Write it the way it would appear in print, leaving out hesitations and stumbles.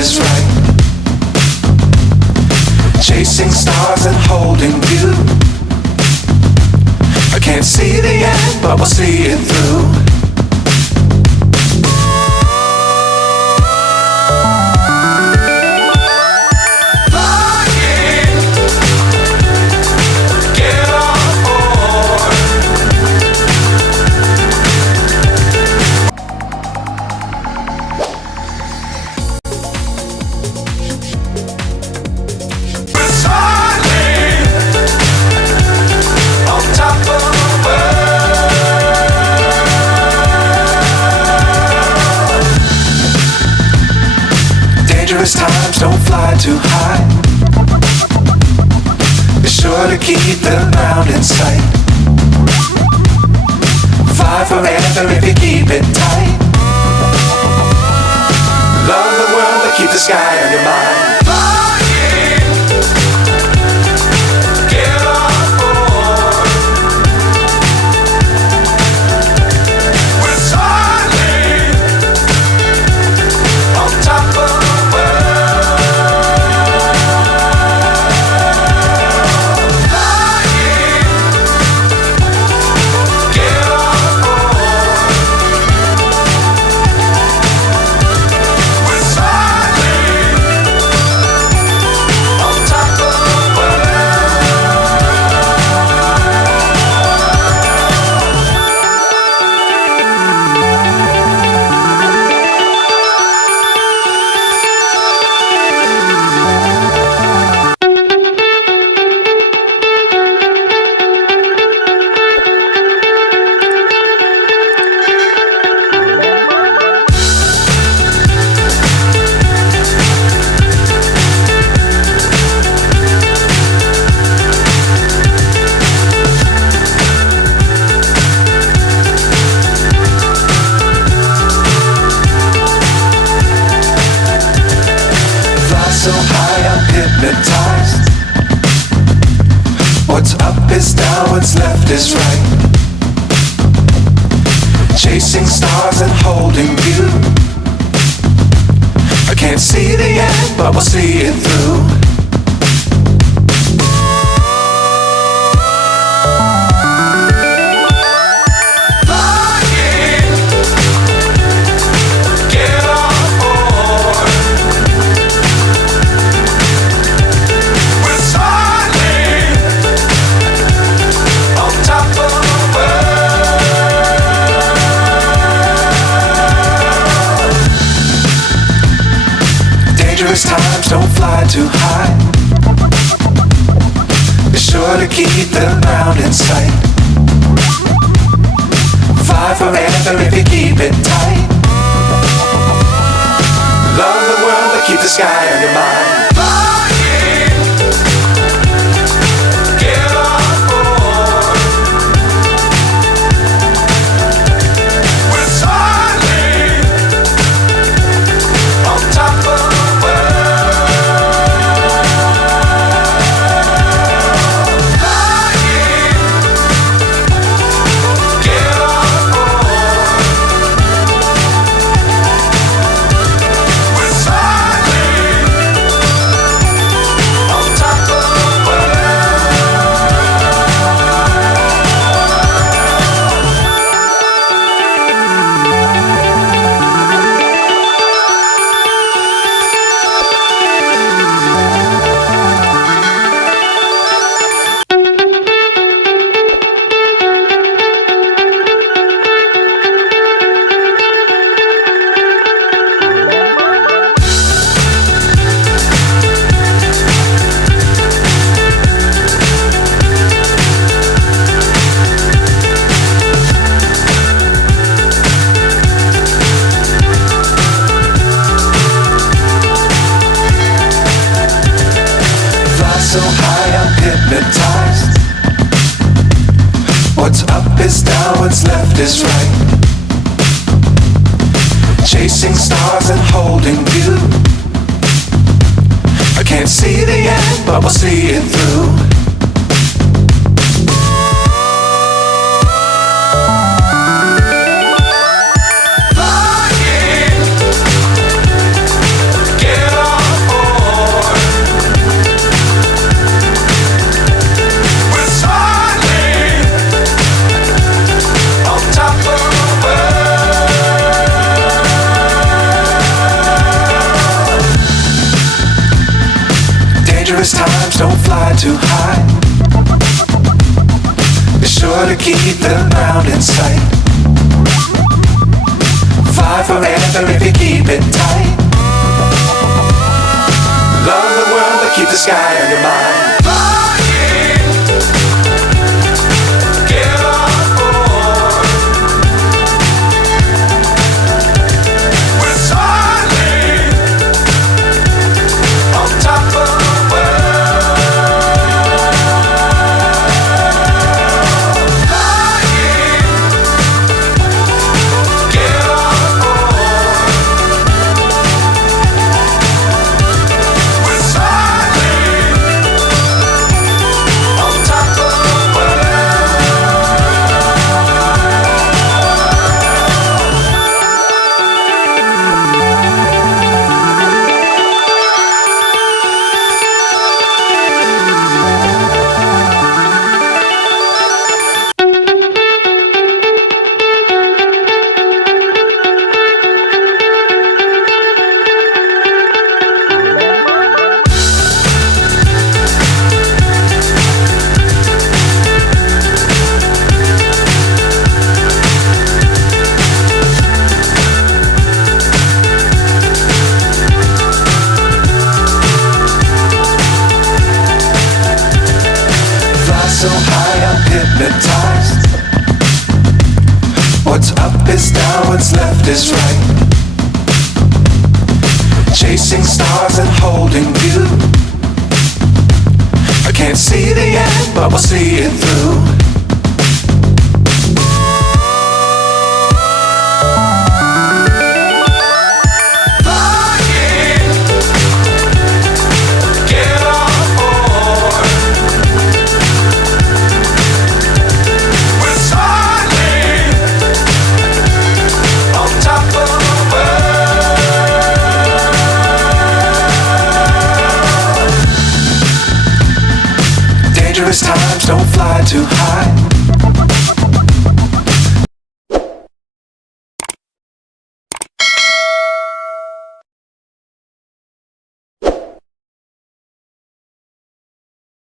is right. Chasing stars and holding you. I can't see the end, but we'll see it through. Dangerous times, don't fly too high. Be sure to keep the ground in sight. Fly forever if you keep it tight. Love the world, but keep the sky on your mind. So high I'm hypnotized. What's up is down, what's left is right. Chasing stars and holding you. I can't see the end, but we'll see it through. Dangerous times, don't fly too high. Be sure to keep the ground in sight. Fly forever if you keep it tight. Love the world, but keep the sky on your mind. So high I'm hypnotized. What's up is down, what's left is right. Chasing stars and holding you. I can't see the end, but we'll see it through. Flying, get don't fly too high. Be sure to keep the ground in sight. Fly forever if you keep it tight. Love the world, but keep the sky on your mind. So high I'm hypnotized. What's up is down, what's left is right. Chasing stars and holding you. I can't see the end, but we'll see it through. Dangerous times, don't fly too high.